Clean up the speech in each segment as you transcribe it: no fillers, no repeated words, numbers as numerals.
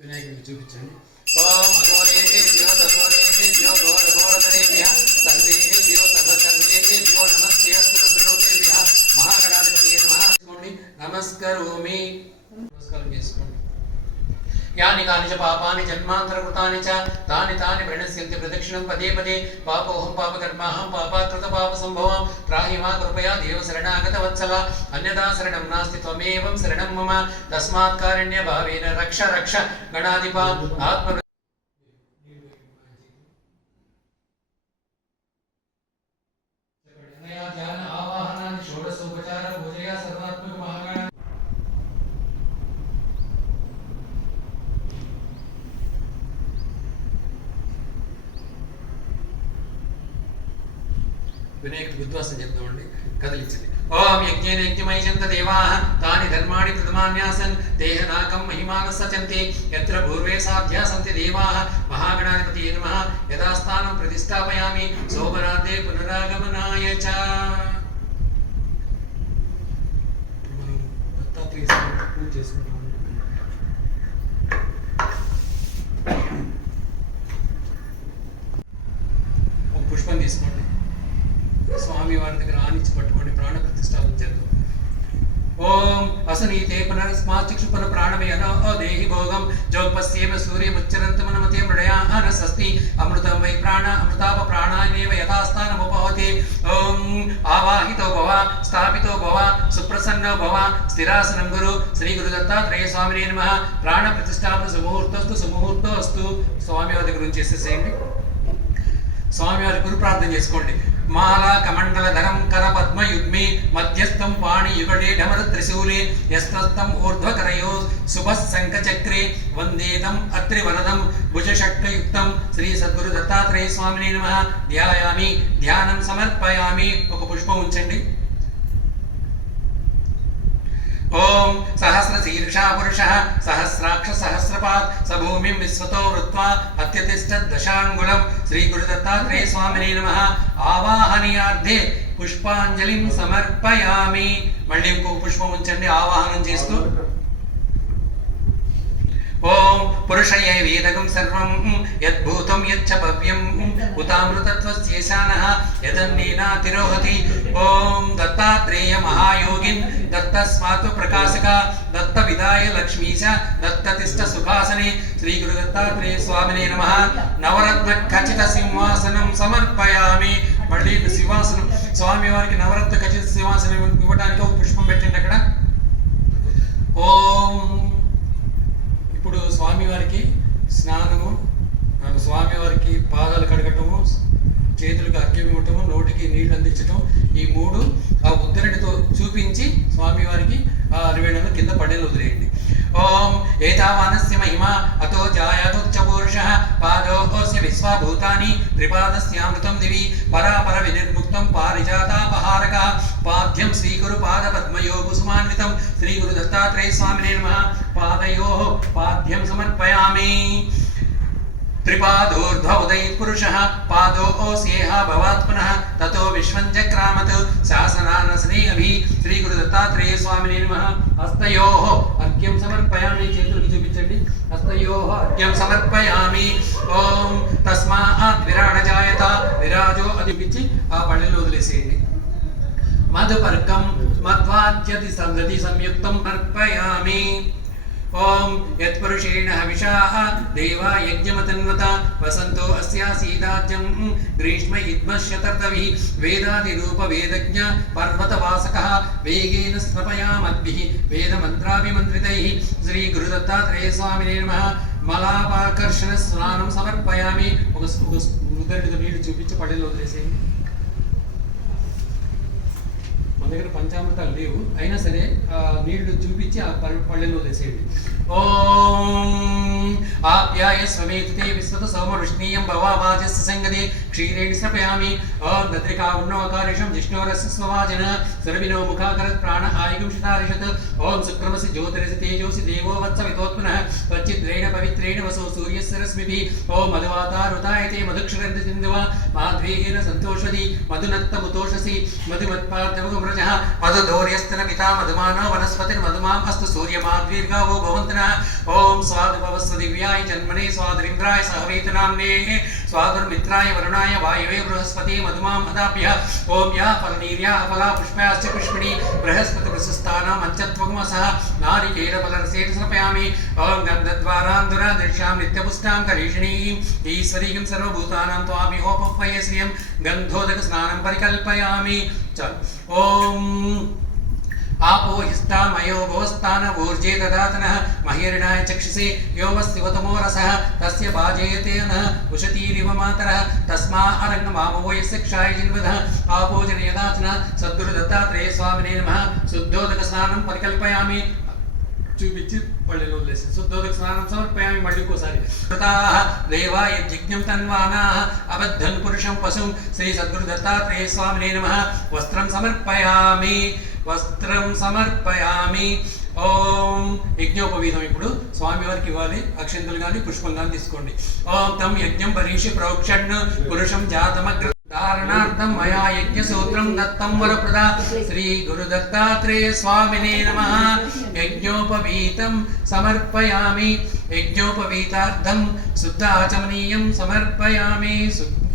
వినాయకుడికి చూపించండి. ఓం అఘోరేభ్యో తఘోరేభ్యో ఘోరఘోరతరేభ్యః సర్వేభ్యో సర్వసర్వేభ్యో నమస్తే అస్తురుద్రరూపేభ్యః మహాగణాధిపతయే నమః. నమస్కరోమి. నమస్కారం చేసుకోండి. యాని కాని చ పాపాని జన్మాంతరకృతాని చ తాని తాని ప్రణశ్యంతి ప్రదక్షిణం పదే పదే. పాపోహం పాపకర్మాహం పాపాకృత పాప సంభవం త్రాహి మా కృపయా దేవ శరణాగత వత్సల. అన్యదా శరణం నాస్తి త్వమేవం శరణం మమ. తస్మాత్ కారుణ్య భావేన రక్ష రక్ష గణాధిప ఆత్మ. ఆవాహనాన్ని షోడశోపచార పూజయా సర్వాత్మక మహాగణ. వినాయకుడికి ఉద్వాసం చెప్తామండి. కదిలించింది. ఓం యజ్ఞేన యజ్ఞమయజంత దేవాః తాని ధర్మాణి ప్రథమాన్యాసన్ దేహనాకం మహిమానః సచంతి యత్ర పూర్వే సాధ్యా సంతి దేవాః మహాగణాధిపతయే నమః. యథాస్థానం ప్రతిష్టాపయామి సోమరాత్రే పునరాగమనాయ చ. మనం దత్తాత్రేయ స్వామికి పూజ చేసుకుంటాం. ఒక పుష్పం తీసుకోండి. స్వామి వారి దగ్గర ఆనిచ్చి పట్టుకోండి. ప్రాణ ప్రతిష్టాపన చేద్దాం. ఓం అసనీతే పునరస్మాచిక్షుపన ప్రాణమయన దేహి భోగం జోపస్యేమ సూర్యముచ్చరంతమనమతే మృడయాన స్వస్తి అమృతం వై ప్రాణ అమృతాప ప్రాణానేవ యథాస్థానముపహతే. ఓం ఆవాహితో భవ స్థాపితో భవ సుప్రసన్నో భవ స్థిరాసనం గురు. శ్రీ గురు దత్తాత్రేయ స్వామినే నమః. ప్రాణ ప్రతిష్టాపన సుముహూర్తస్తు సుముహూర్తో అస్తు. స్వామివారి దగ్గర నుంచి చేసేసేయండి. స్వామివారి గురు ప్రార్థన చేసుకోండి. మాలా కమండల ధరం కర పద్మయుగ్మే మధ్యస్థం పాణి యుగడే ఢమర త్రిశూలే యస్తస్థం ఊర్ధ్వకరయో శుభశంఖచక్రే వందేదం అత్రి వరదం భుజషట్కయుక్తం. శ్రీ సద్గురు దత్తాత్రేయ స్వామినే నమః. ధ్యాయామి ధ్యానం సమర్పయామి. ఒక పుష్పం ఉంచండి. ఓం సహస్రశీర్షా పురుషః సహస్రాక్ష సహస్రపాద్ సభూమిం విశ్వతో వృత్వా అత్యతిష్టదశాంగుళం. శ్రీ గురు దత్తాత్రేయ స్వామినే నమః. ఆవాహనీయార్థే పుష్పాంజలిం సమర్పయామి. మళ్ళీ ఇంకొక పుష్పం ఉంచండి ఆవాహనం చేస్తూ. ఓం పురుషయే వేదగం సర్వం యద్భూతం యచ్చ భవ్యం ఉతామృతత్వస్యేశానః యదన్నేనాతిరోహతి. ఓం దత్తాత్రేయ మహాయోగిన్ దత్త స్వాతు ప్రకాశక దత్త విదాయ లక్ష్మీశ దత్త తిష్ట సుఖాసనే. శ్రీ గురు దత్తాత్రేయ స్వామినే నమః. నవరత్న ఖచిత సింహాసనం సమర్పయామి. మళ్ళీ సింహాసనం స్వామి వారికి నవరత్న ఖచిత సింహాసనం ఇవ్వడానికి ఒక పుష్పం పెట్టండి అక్కడ. ఓం ఇప్పుడు స్వామివారికి స్నానము, స్వామివారికి పాదాలు కడగటము, చేతులకు అర్ఘ్యం ఇవ్వటము, నోటికి నీళ్లు అందించటం, ఈ మూడు ఆ ఉద్దరణితో చూపించి స్వామివారికి ఆ అరివేణను కింద పడేలు వదిలేయండి. ఓం ఏతావానస్య మహిమా అతో జాయాతుచ్చ పురుషః పాదోస్య విశ్వభూతాని త్రిపాదస్యామృతం దివి పరాపర వినిర్ముక్తం పారిజాతాపహారక పాద్యం శ్రీగురు పాద పద్మయో కుసుమాన్వితం. శ్రీ గురు దత్తాత్రేయ స్వామినే నమః. పాదయోః పాద్యం సమర్పయామి. త్రిపాదోర్ధ్వ ఉదయ్ పురుషః పాదోస్యేహ భవాత్ పునః తతో విశ్వం చక్రామత్ శాసనానసనే అభి. శ్రీ గురు దత్తాత్రేయ స్వామినే నమః. హస్తయోః అర్ఘ్యం సమర్పయామి. చేతులకు చూపించండి. హస్తయోః అర్ఘ్యం సమర్పయామి. ఓం తస్మాత్ విరాడ జాయత విరాజో అదిపించి ఆ పళ్ళెల్లో వదిలేసేయండి. మధుపర్కం మధ్వాద్యతి సంగతి సంయుక్తం అర్పయామి. ఓం యత్పురుషేణ హవిషాః దేవా యజ్ఞమతన్వత వసంతో అస్యాసీదాజ్యం గ్రీష్మ ఇద్మశ్యతర్తవిః వేదాదిరూప వేదజ్ఞ పర్వతవాసకః వేగేన స్నపయామద్భిః వేదమంత్రాభిమంత్రితైః. శ్రీ గురు దత్తాత్రేయ స్వామినే నమః. మలాపాకర్షణ స్నానం సమర్పయామి. ఒక ఉద్దరణితో నీళ్లు చూపించి పడేలు వదిలేసేయండి. మన దగ్గర పంచామృతాలు లేవు, అయినా సరే నీళ్లు చూపించి ఆ పళ్ళెల్లో వదిలేసేయండి. ఓం ఆప్యాయ స్వమేతే విశ్వత సౌమ వృష్ణీయం భవావాజస్య సంగదే క్షీరేణ స్నపయామి. ఓం భద్రికా ఉన్నోకారిషం జిష్ణోరస్య స్వవాజన సురభినో ముఖాకరత్ ప్రాణ ఆయుగం శతారిషత్. ఓం శుక్రమసి జ్యోతిరసి తేజోసి దేవో వత్స వితోత్మనః త్వచ్చిద్రేణ పవిత్రేణ వసో సూర్యస్య రశ్మిభిః. ఓం మధువాతారుతాయతే మధుక్షరంతి సింధువ మాధ్వేన సంతోషది మధునత్తముతోషసి మధుమత్పార్థముగమృజః మధుదౌర్యస్తన పితా మధుమానో వనస్పతిర్మధుమాం అస్తు సూర్యమాద్వీర్గావో భవంతనః. ఓం స్వాదుభవ स्वदिव्याय जन्मने स्वादरिन्द्राय सहवेतनाम्ने स्वादुर्मित्राय वरुणाय वायवे बृहस्पति मधुमां मदाभ्य ओम या फलनीर्या फला पुष्पाश्च पुष्पिणी बृहस्पति प्रशस्तानां मंचत्वमसः नारिकेल फलरसेन समर्पयामि ओम गन्धद्वारान्दुरा दृश्यां नित्यपुष्टां करीषिणीं ईश्वरीं सर्वभूतानां त्वामिहोपह्वये श्रियं गन्धोदक स्नानं परिकल्पयामि चल ओम आपो हिष्टामयो भवस्तान ऊर्जे ददातनः महिर्णाय चक्षुषे यो वस्तिवतमो रसः तस्य भाजयते नः उशतीरिव मातरः तस्मा अरङ्गमामो यस्य क्षाय जिन्वदः आपो जनयदातनः सद्गुरुदत्तात्रेय स्वामिने नमः शुद्धोदक स्नानं परिकल्पयामि చూపించి పళ్ళెలో వదిలేసి శుద్ధోదక స్నానం సమర్పయామి మళ్ళీ ఇంకోసారి కృతాః దేవా యజ్ఞం తన్వానాః అబద్ధన్ పురుషం పశుం శ్రీ సద్గురు దత్తాత్రేయ స్వామినే నమః వస్త్రం సమర్పయామి ఓం యజ్ఞోపవీతం ఇప్పుడు స్వామివారికి ఇవ్వాలి అక్షంతలు కానీ పుష్పం కానీ తీసుకోండి ఓం తం యజ్ఞం పరీషి ప్రోక్షణ్ పురుషం జాతమగ్ర धारणार्थं मया यज्ञसूत्रं दत्तं वरप्रदा श्री गुरुदत्तात्रेय स्वामिने नमः यज्ञोपवीतं समर्पयामि यज्ञोपवीतार्थं शुद्ध आचमनीयं समर्पयामि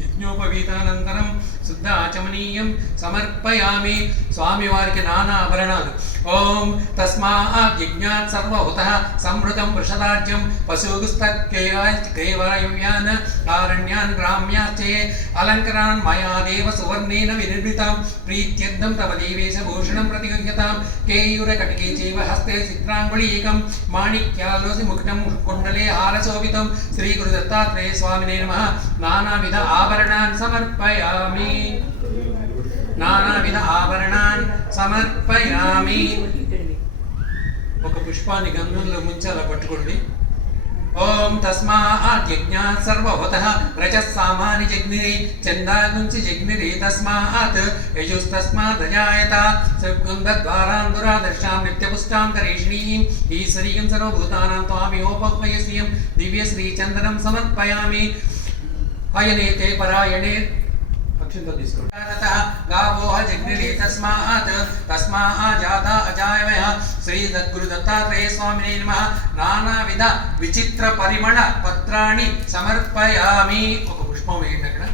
यज्ञोपवीतानन्तरं शुद्ध आचमनीयं समर्पयामि स्वामी वारिके नाना आभरणालु ओम तस्मात् यज्ञात् सर्वहुतः संवृतं वृषदाज्यं पशुगुस्तकेवायव्यान् आरण्यान् ग्राम्याश्च अलङ्करान् मया देव सुवर्णेन विनिर्मितां प्रीत्यर्थं तव देवेश भूषणं प्रतिगृह्यतां केयूरकटिके चैव हस्ते चित्राङ्गुलीकं माणिक्यालोसि मुकुटं कुण्डले हारशोभितं श्री गुरुदत्तात्रेय स्वामिने नमः नानाविध आभरणान् समर्पयामि नानाविध आभरणान् समर्पयामि ఒక పుష్పాన్ని గంధంలో ముంచి అలా పట్టుకోండి ఓం తస్మాత్ యజ్ఞాత్ సర్వహుతః రజస్సామాని జగ్నిరి చందాగుంచి జగ్నిరి తస్మాత్ యజుస్తస్మాత్ అజాయత సుగంధద్వారాంధురాదర్శాం నిత్యపుష్టాం కరీషిణీం ఈశ్వరీం సర్వభూతానాం త్వామిహోపహ్వయే శ్రియం దివ్యశ్రీచందనం సమర్పయామి అయనేతే పరాయణే गावो जग्निरे तस्मात् जाता अजायवः श्री सद्गुरु दत्तात्रेय स्वामिने नमः नानाविध विचित्र परिमळ पत्राणि समर्पयामि ఒక పుష్పం వేయండి అక్కడ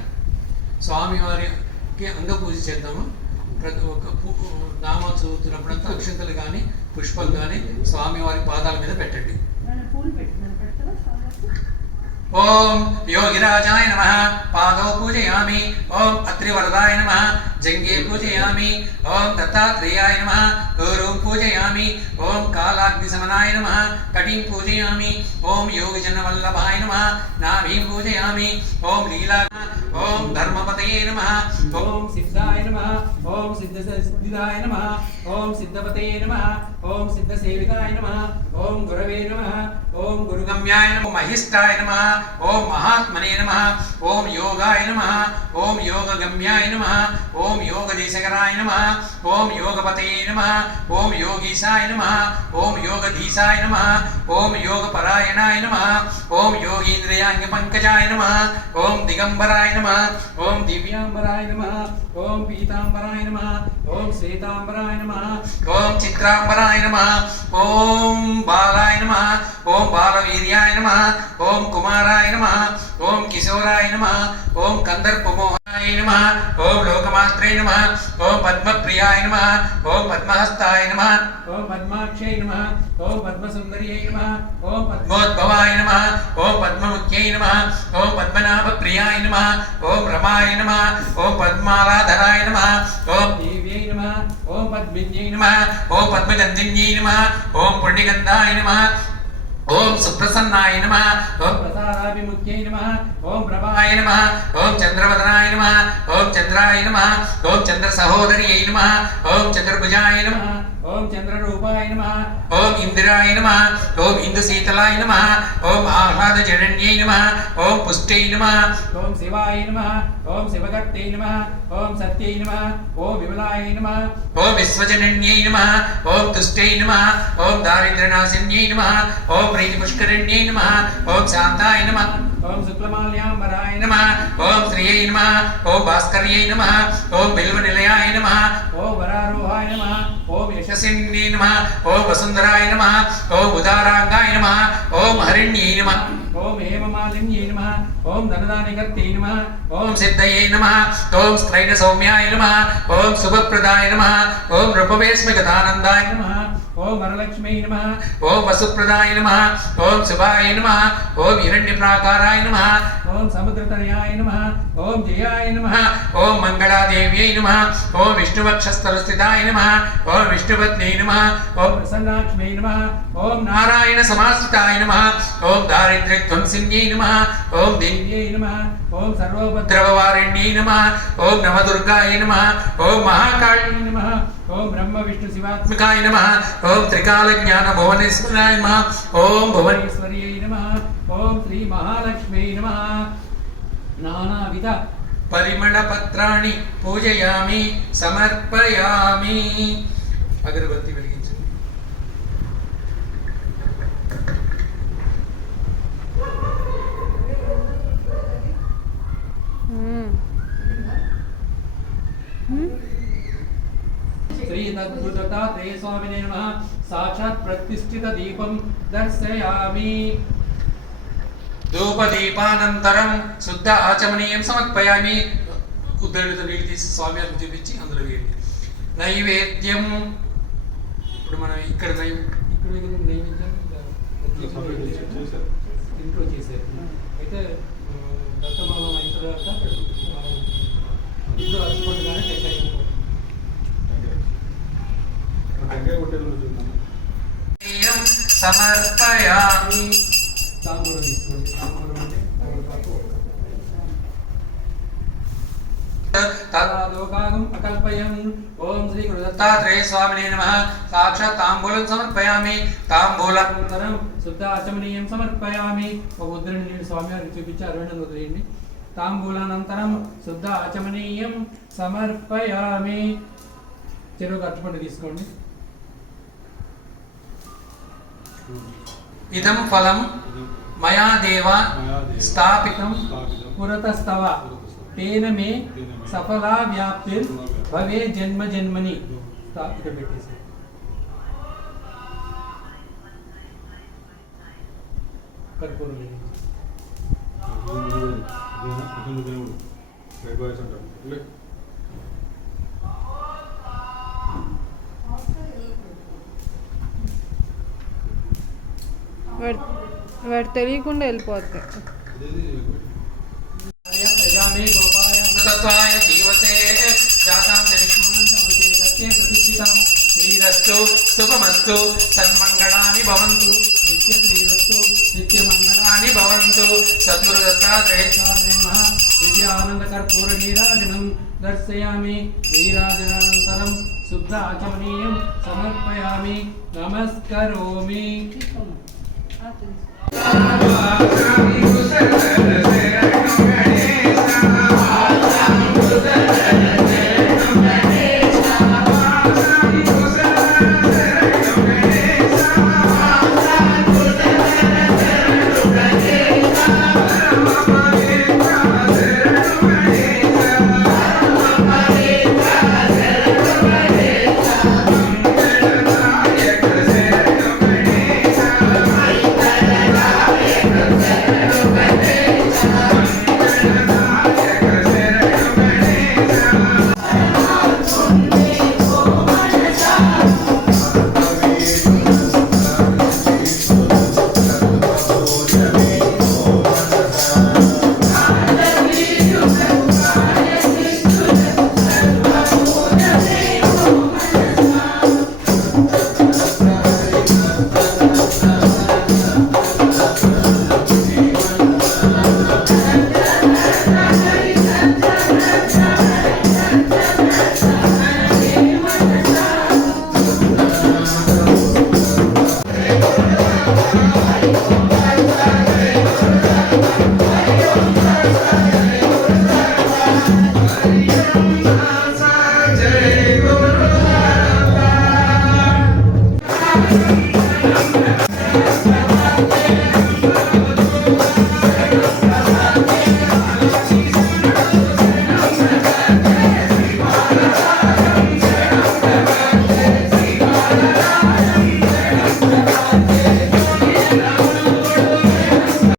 స్వామి వారికి అంగ పూజ చేద్దాము ప్రతి ఒక్క నామాలు చదువుతున్నప్పుడంతా అక్షంతలు కానీ పుష్పం కానీ స్వామి వారి పాదాల మీద పెట్టండి ओम योगिराजाय नमः पादौ पूजयामि ओम अत्रिवरदाय नमः जंगे पूजयामि ओम दत्तात्रेयाय नमः ऊरुं पूजयामि ओम कालाग्निशमनाय नमः कटिं पूजयामि ओम योगजनवल्लभाय नमः नाभिं पूजयामि ओम लीला ओम धर्मपतये नमः ओम सिद्धाय नमः ओम सिद्धसिद्धाय नमः ओम सिद्धपतये नमः ओम सिद्धसेविताय नमः ओम गुरवे नमः ओम गुरुगम्याय नमः महिष्ठाय नमः ओम महात्मने नमः ओम योगाय नमः ओम योगगम्याय नमः ओम योगदेशकराय नमः ओम योगपतये नमः ओम योगीशाय नमः ओम योगधीशाय नमः ओम योगपरायणाय नमः ओम योगीन्द्रियाङ्गपङ्कजाय नमः ओम दिगंबराय नमः ओम दिव्यांबराय नमः ओम पीतांबराय नमः ओम श्वेतांबराय नमः ओम चित्रांबराय नमः ओम बालाय नमः ओम बालवीर्याय नमः ओम कुमाराय नमः ओम किशोराय नमः ओम कंदर्पमोहाय नमः ओम लोकमात्रे नमः ओम पद्मप्रियाय नमः ओम पद्महस्ताय नमः ओम पद्माक्षय नमः ओम पद्मसुंदर्यै नमः ओम पद्मोद्भवाय नमः ओम पद्ममुख्यै नमः ओम पद्मनाभप्रियाय नमः ओम रमाय नमः ओम पद्मालाधराय नमः ओम देव्यै नमः ओम पद्मिन्यै नमः ओम पद्मगन्धिन्यै नमः ओम पुण्यगन्धाय नमः ओम सुप्रसन्नाय नमः ओम प्रसाराभिमुख्यै नमः ओम प्रभाय नमः ओम चंद्रवदनाय नमः ओम चंद्राय नमः ओम चंद्रसहोदर्यै नमः ओम चंद्रभुजाय नमः ओम चंद्ररूपाय नमः ओम इंदिराय नमः ओम इंदुशीतलाय नमः ओम आह्लादजनन्यै नमः ओम पुष्टै नमः ओम शिवाय नमः ओम शिवगत्यै नमः ओम सत्यै नमः ओम विमलाय नमः ओम विश्वजनन्यै नमः ओम तुष्टै नमः ओम दारिद्र्यनाशिन्यै नमः ओम प्रीतिपुष्करण्यै नमः ओम शान्ताय नमः ఓం శుక్లమాల్యాంబరాయ నమః ఓం శ్రీయై నమః ఓం భాస్కర్యై నమః ఓం బిల్వనిలయాయ నమః ఓం వరారోహాయ నమః ఓం యశస్విన్యై నమః ఓం వసుంధరాయ నమః ఓం ఉదారాంగాయ నమః ఓం హరిణ్యై నమః ఓం హేమమాలిన్యై నమః ఓం ధనదానికర్త్యై నమః ఓం సిద్ధయై నమః ఓం స్త్రైణ సౌమ్యాయ నమః ఓం శుభప్రదాయ నమః ఓం రూపవేస్మిగతానందాయ నమః ఓం వరలక్ష్మీ నమః ఓం వసుప్రదాయ నమః ఓం శుభాయ నమః ఓం హిరణ్యప్రాకారాయ నమః ఓం సముద్రతనయాయ నమః ఓం జయాయ నమః ఓం మంగళాదేవ్యై నమః ఓం విష్ణువక్షస్థలస్థితాయ నమః ఓం విష్ణుపత్న్యై నమః ఓం ప్రసన్నాక్ష్మ్యై నమః ఓం నారాయణ సమాశ్రితాయ నమః ఓం దారిద్ర్యధ్వంసిన్యై నమః ఓం దేవ్యై నమః ఓం సర్వోపద్రవవారిణ్యై నమః ఓం నవదుర్గాయ నమః ఓం మహాకాళ్యై నమః ఓం బ్రహ్మ విష్ణు శివాత్మకాయ నమః ఓం త్రికాల జ్ఞాన భువనేశ్వరాయ నమః ఓం భువనేశ్వర్యై నమః ఓం శ్రీ మహాలక్ష్మీ నమః నానావిధ పరిమళ పత్రాణి పూజయామి సమర్పయామి. అగరబత్తి వెలిగించండి. శ్రీ తద్భుతతాత్రేయ స్వామినే నమః. సాక్షాత్ ప్రతిష్ఠిత దీపం దర్శయామి. ధూపదీపానంతరం శుద్ధ ఆచమనీయం సమర్పయామి. ఉద్దడితో నీళ్ళు తీసి స్వామివారికి చూపించి అందులో వేయండి. నైవేద్యం ఇప్పుడు మనం ఇక్కడ నైవేద్యం ఇంట్లో చేశారు. అయితే దత్తమానం అయిన తర్వాత ఇంట్లో అచ్చుకుంటున్నానే సమర్పయామి. తాంబూలం తీసుకోండి. తాంబూలం అంటే తదాలోకాగం అకల్పయం. ఓం శ్రీ గురు దత్తాత్రేయ స్వామినే నమః. సాక్షాత్ తాంబూలం సమర్పయామి. తాంబూలానంతరం శుద్ధ ఆచమనీయం సమర్పయామి. ఒక ఉద్దరిని నేను స్వామివారికి చూపించారు. రెండో వదిలేయండి. తాంబూలానంతరం శుద్ధ ఆచమనీయం సమర్పయామి. చెరువు అట్టుపండు తీసుకోండి. ఇదం ఫలం మయా దేవ స్థాపితం పురతస్తవ తేన మే సఫలా వ్యాప్తిర్ భవే జన్మ జన్మని. ఇక్కడ పెట్టేసి కర్పూరం వాడు తెలియకుండా వెళ్ళిపోతాయి. ప్రజామే గోపాయ అమృతత్వాయ జీవసే జాతాం చరిష్మాంతమృతే సత్యే ప్రతిష్ఠితాం. శ్రీరస్తు శుభమస్తు సన్మంగళాని భవంతు. నిత్య శ్రీరస్తు నిత్యమంగళాని భవంతు. సద్గురు దత్తాత్రేయ స్వామినే నమః. దివ్య ఆనంద కర్పూర నీరాజనం దర్శయామి. నీరాజనానంతరం శుద్ధ ఆచమనీయం సమర్పయామి. నమస్కరోమి.